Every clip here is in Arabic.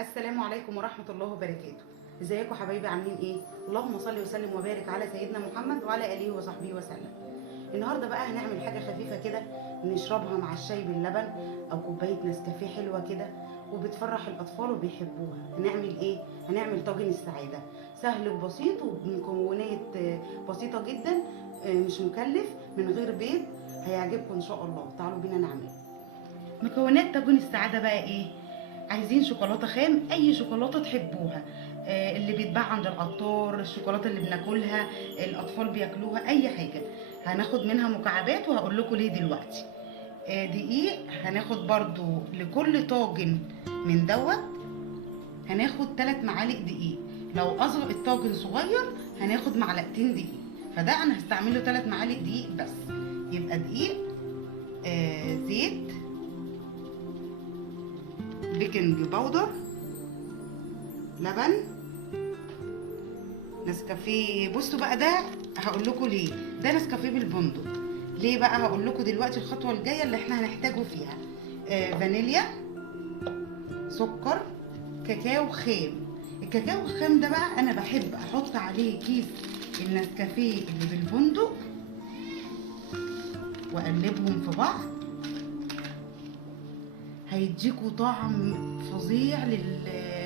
السلام عليكم ورحمة الله وبركاته. ازيكم حبايبي، عاملين ايه؟ اللهم صل وسلم وبارك على سيدنا محمد وعلى اله وصحبه وسلم. النهارده بقى هنعمل حاجة خفيفة كده نشربها مع الشاي باللبن او كوباية نسكافيه حلوة كده وبتفرح الاطفال وبيحبوها. هنعمل ايه؟ هنعمل طاجن السعادة، سهل وبسيط وبمكونات بسيطة جدا، مش مكلف، من غير بيض. هيعجبكم ان شاء الله. تعالوا بينا نعمل. مكونات طاجن السعادة بقى ايه؟ عايزين شوكولاته خام، اي شوكولاته تحبوها، اللي بيتباع عند العطار، الشوكولاته اللي بناكلها الاطفال بياكلوها، اي حاجه. هناخد منها مكعبات وهقول لكم ليه دلوقتي. دقيق هناخد برضو لكل طاجن من دوت، هناخد 3 معالق دقيق. لو اصغر الطاجن صغير هناخد معلقتين دقيق، فده انا هستعمله 3 معالق دقيق بس. يبقى دقيق، زيت، بيكنج باودر، لبن، نسكافيه. بصوا بقى، ده هقول لكم ليه. ده نسكافيه بالبندق. ليه بقى؟ هقول لكم دلوقتي الخطوه الجايه اللي احنا هنحتاجه فيها. فانيليا، سكر، كاكاو خام. الكاكاو الخام ده بقى انا بحب احط عليه كيس النسكافيه اللي بالبندق واقلبهم في بعض. هيديكوا طعم فظيع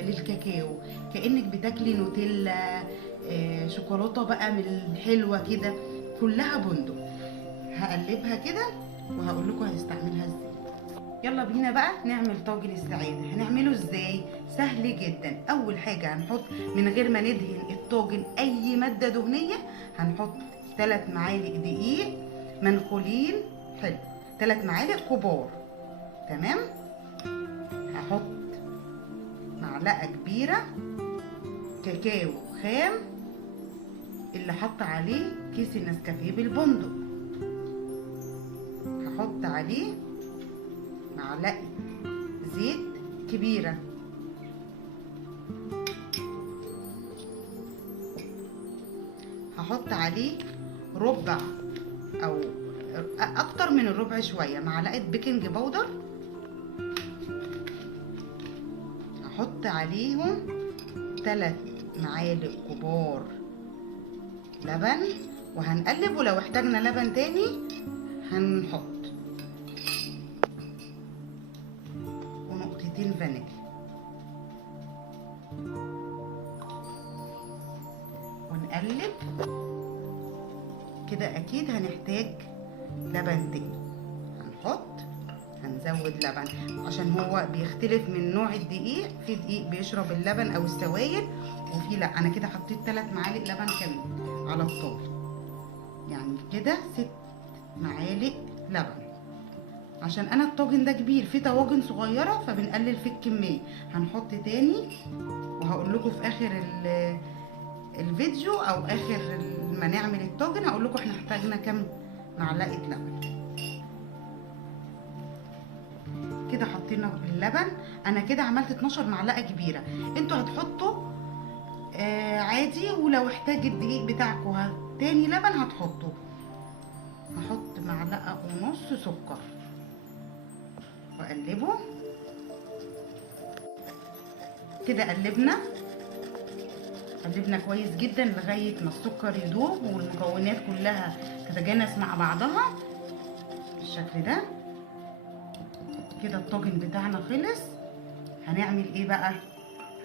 للكاكاو، كأنك بتاكلي نوتيلا، شوكولاتة بقى من الحلوة كده، كلها بندق. هقلبها كده وهقول لكم هنستعملها ازاي. يلا بينا بقى نعمل طاجن السعادة. هنعمله ازاي؟ سهل جدا. اول حاجة هنحط، من غير ما ندهن الطاجن اي مادة دهنية، هنحط 3 معالق دقيق منخولين، حلو، 3 معالق كبار، تمام. هحط معلقة كبيرة كاكاو خام اللي حط عليه كيس النسكافيه بالبندق. هحط عليه معلقة زيت كبيرة، هحط عليه ربع او اكتر من الربع شوية معلقة بيكنج باودر. هحط عليهم 3 معالق كبار لبن، وهنقلب، ولو احتاجنا لبن تاني هنحط، ونقطتين فانيليا، ونقلب كده. اكيد هنحتاج لبن تاني، هنزود لبن عشان هو بيختلف من نوع الدقيق. في دقيق بيشرب اللبن او السوائل، وفي لا. انا كده حطيت 3 معالق لبن كمان على الطاولة، يعني كده 6 معالق لبن. عشان انا الطاجن ده كبير، في طواجن صغيرة فبنقلل في الكمية. هنحط تاني، وهقول لكم في اخر الفيديو او اخر ما نعمل الطاجن هقول لكم احنا احتاجنا كام معلقة لبن. كده حطينا اللبن. انا كده عملت 12 معلقه كبيره. انتوا هتحطوا عادي، ولو احتاج الدقيق بتاعكم تاني لبن هتحطوا. هحط معلقه ونص سكر واقلبه كده. قلبنا كويس جدا لغايه ما السكر يدوب والمكونات كلها تتجانس مع بعضها بالشكل ده. كده الطاجن بتاعنا خلص. هنعمل ايه بقى؟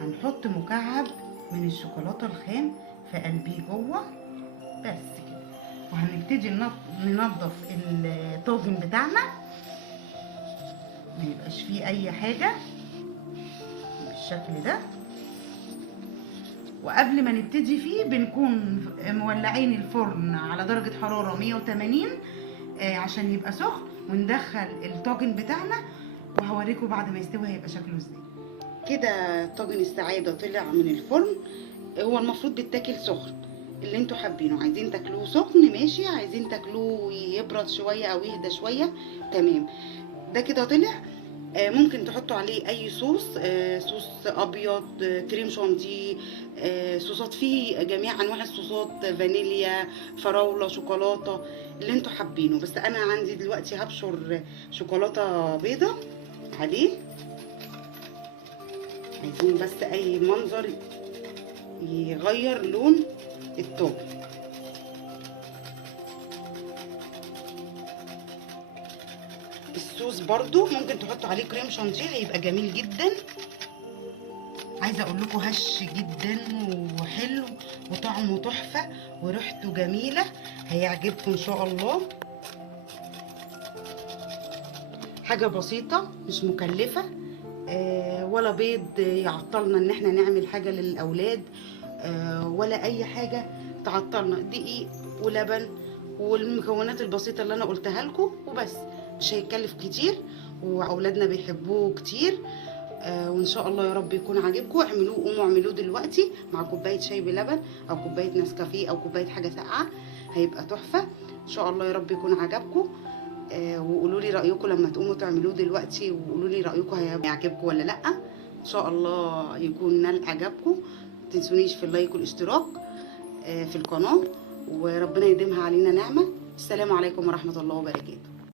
هنحط مكعب من الشوكولاته الخام في قلبيه جوه، بس كده. وهنبتدي ننضف الطاجن بتاعنا، ما يبقاش فيه اي حاجه بالشكل ده. وقبل ما نبتدي فيه بنكون مولعين الفرن على درجه حراره 180 عشان يبقى سخن، وندخل الطاجن بتاعنا وهوريكم بعد ما يستوي هيبقى شكله ازاي. كده طاجن السعاده طلع من الفرن. هو المفروض بيتاكل سخن، اللي انتوا حابينه. عايزين تاكلوه سخن ماشي، عايزين تاكلوه يبرد شويه او يهدى شويه تمام. ده كده طلع. ممكن تحطوا عليه اي صوص، صوص ابيض، كريم شانتيه، صوصات فيه جميع انواع الصوصات، فانيليا، فراوله، شوكولاته، اللي انتوا حابينه. بس انا عندي دلوقتي هبشر شوكولاته بيضه عليه عايزين بس اي منظر يغير لون التوم. الصوص برضو ممكن تحطوا عليه كريم شانتيه، هيبقى جميل جدا. عايزه اقول لكم هش جدا وحلو وطعمه تحفه وريحته جميله، هيعجبكم ان شاء الله. حاجه بسيطه مش مكلفه، ولا بيض يعطلنا ان احنا نعمل حاجه للاولاد، ولا اي حاجه تعطلنا. دقيق ولبن والمكونات البسيطه اللي انا قلتها لكم وبس، مش هيتكلف كتير واولادنا بيحبوه كتير. وان شاء الله يا رب يكون عاجبكم. اعملوه، قوموا اعملوه دلوقتي مع كوبايه شاي بلبن او كوبايه نسكافيه او كوبايه حاجه ساقعه، هيبقى تحفه ان شاء الله يا رب يكون عجبكم. وقولوا لي رايكم لما تقوموا تعملوه دلوقتي، وقولوا لي رايكم هيعجبكم ولا لا. ان شاء الله يكون نال اعجابكم. ما تنسونيش في اللايك والاشتراك في القناه، وربنا يديمها علينا نعمه. السلام عليكم ورحمه الله وبركاته.